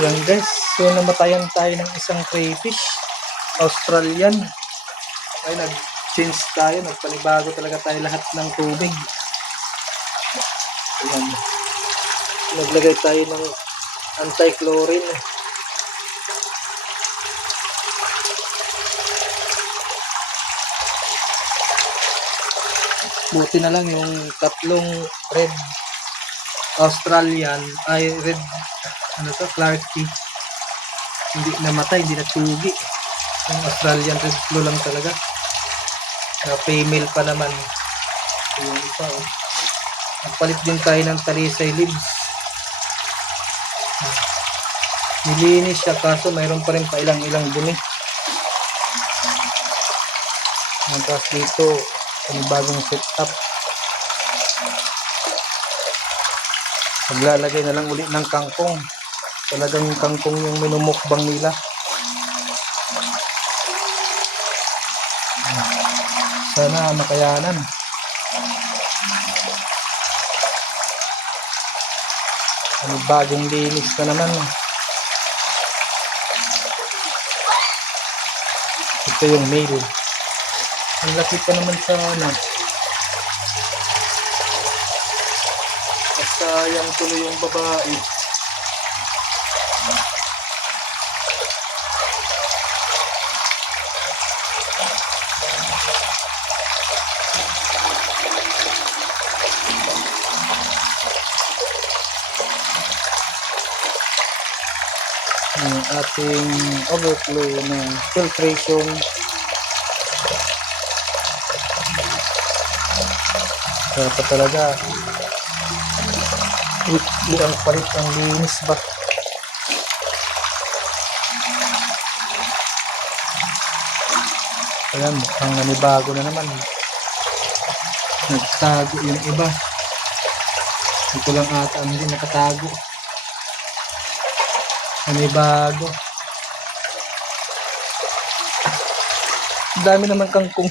Yan guys, so namatayan tayo ng isang crayfish, Australian. Ay nag-change tayo, nagpanibago talaga tayo lahat ng tubig. Ayan. Naglagay tayo ng anti-chlorine. Buti na lang yung tatlong red Australian ay red Clarkie hindi namatay, hindi natugi. Yung Australian red blue lang talaga na female pa naman yung isa. Nagpalit din tayo ng talisay leaves. Nilinis siya kaso mayroon pa rin pa ilang dumi. Tapos dito ang bagong setup, maglalagay na lang ulit ng kangkong. Talagang kangkong yung minumukbang nila. Sana makayanan. Ano, bagong linis na naman. Ito yung male. Ang laki pa naman sa sayang tuloy yung babae. Ang ating overflow ng filtration. Dapat talaga weekly ang palit ang linis ba. Ayan, mukhang nanibago na naman. Nagtago yung iba. Ito lang ata ang hindi nakatago. Nanibago. Dami naman kangkong.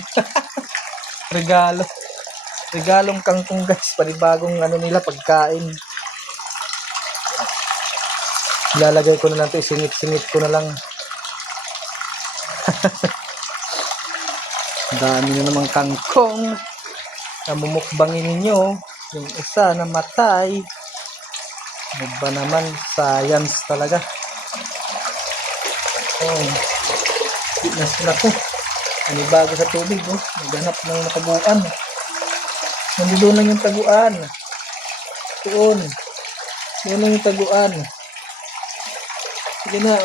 Regalo. Regalong kangkong guys. Panibagong nila pagkain. Ilalagay ko na lang ito. Isingit-singit ko na lang. Dami na namang kangkong. Namumukbangin ninyo. Yung isa na matay. Ano ba naman? Science talaga. Oh. Fitness na ko. Panibago sa tubig. Naghanap ng mataguan. Nandito lang yung taguan. Doon. Doon lang yung taguan. Sige na,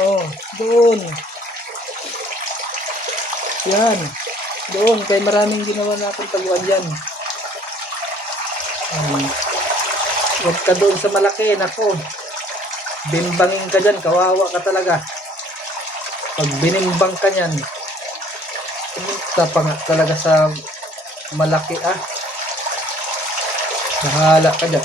doon. Yan. Doon. Kaya maraming ginawa na akong taguan yan. Huwag ka doon sa malaki. Nako. Bimbangin ka dyan. Kawawa ka talaga. Pag binimbang ka nyan, pumunta pa nga talaga sa malaki. Bahala ka dyan.